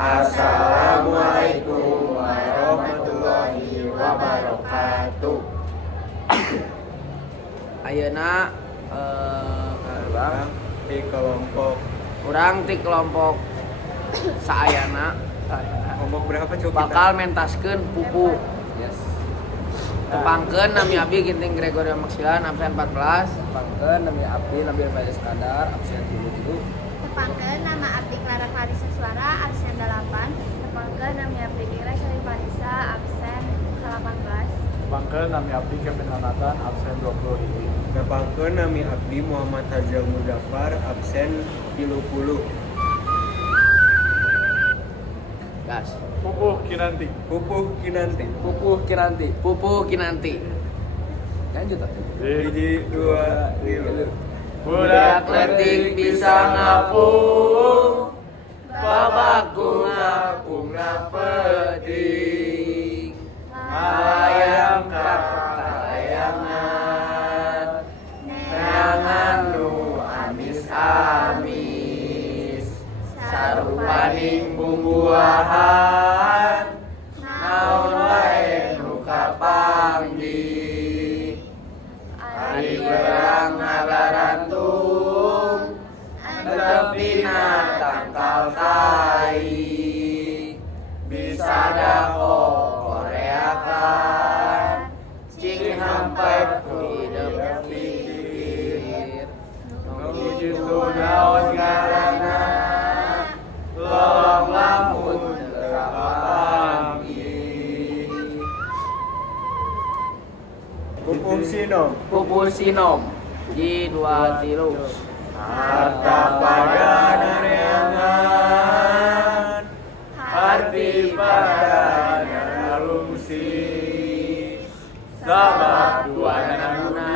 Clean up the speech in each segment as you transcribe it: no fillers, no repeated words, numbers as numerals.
Assalamualaikum warahmatullahi wabarakatuh. Ayeuna urang ti kelompok saayana Kelompok berapa coba? bakal mentaskeun pupuh. Yes. Tepangkeun nami abdi Ginting Gregorio Maxilan absen 14. Tepangkeun nami abdi Nabil Faiz Iskandar absen 33. Tepangkeun nama abdi Clara Clarissa Suara absen 8. Tepangkeun nama abdi Ira Syarif Vanessa absen 18. Tepangkeun nami abdi Kevin Anatan absen 20. Tepangkeun nami abdi Muhammad Hajal Mudafar absen 30. Gas. Pupuh Kinanti. Pupuh Kinanti. Pupuh Kinanti. Lanjut atuh. Hiji, dua, tilu. Budak leutik bisa ngapung, babaku ngapungna peuting. Hayang katayangan, neangan nu amis-amis, sarupaning bumbuahan, naon wae nu kapanggih. Ari berang ngalarantung, netepina tangkal tai, bisa dako koreakan, cing hampir ku hidup pikir. Nuju naon ngaranna, lolong lamun terpanggih. Pupuh Sinom. Di 2 3. Harta pada nareangan, harti pada narungsi, sabab dua nanuna,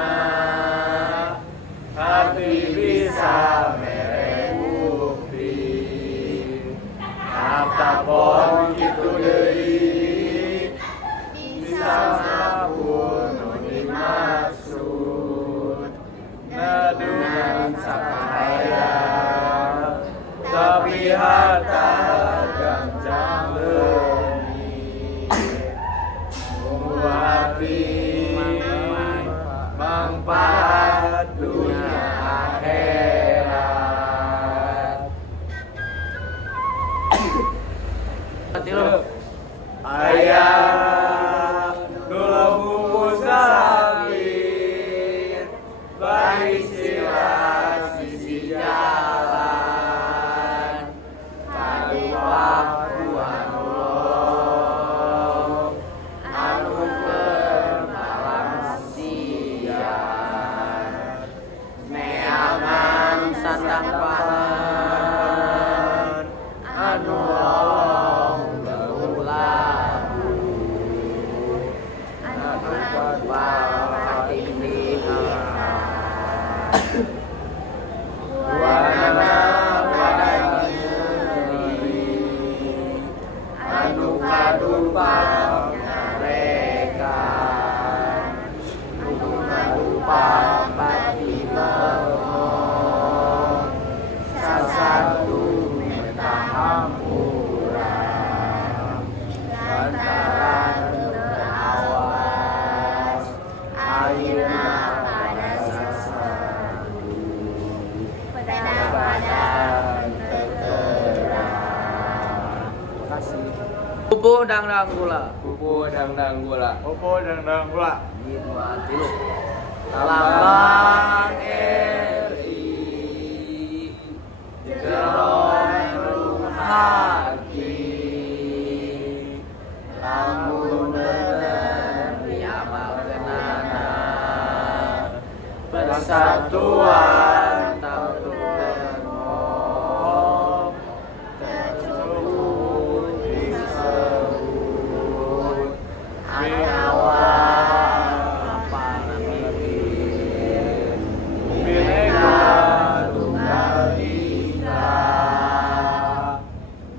harti bisa mere bukti. Harta pon kitu deui, bisa ngapun nu dimaksud. Nadungan sakahaya, tapi harta ganjang leungit. Munggu hati mangpaat dunia akhirat. Ayah dulu bungkus sakit, bari silas sisi jalan, kadupak buah nolong, anu permalasian, neangan sandang pangan, anu lolong lagu, anu Buanana pada nyeri, anu kadupang ngarekan, anu kadupang bati bengong, sasatu meta hampuran, lantaran berawas, ayeuna pada sasatu. Pupuh dangdang gula. Pupuh dangdang gula. Pupuh Dangdang Gula. Di 2 3. Lambang RI Jerome hati, lamun bener diamalkeunana, persatuan tautu bermoh, tercukup disebut anawa apa namanya Bineka Tunggal Ika,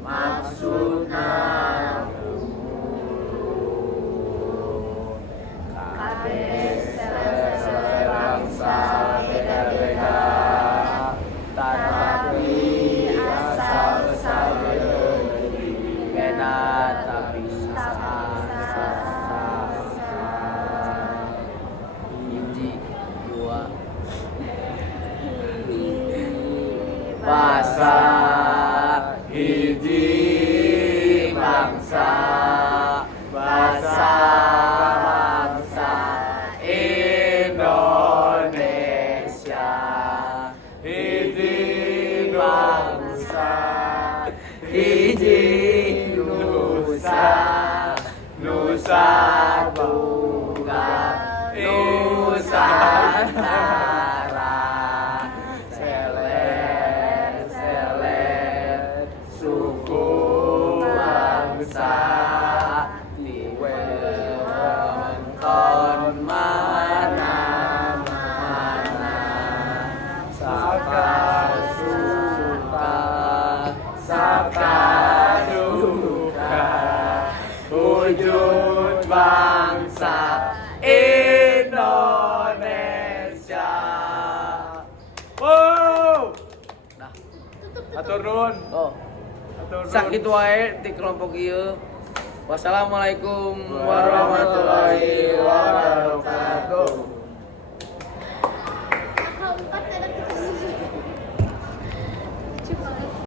maksudna kabeh bangsa beda-beda. tapi asa hiji dua basa hiji bangsa bangsa Indonesia hiji bangsa hiji nusa nusa tunggal nusantara selet selet suku bangsa diwewengkon mana-mana saka suka saka duka wujud bangsa Indonesia. Wow. Nah, Atur nuhun. oh, Atur nuhun. sakitu wae di kelompok ieu. Wassalamualaikum warahmatullahi wabarakatuh.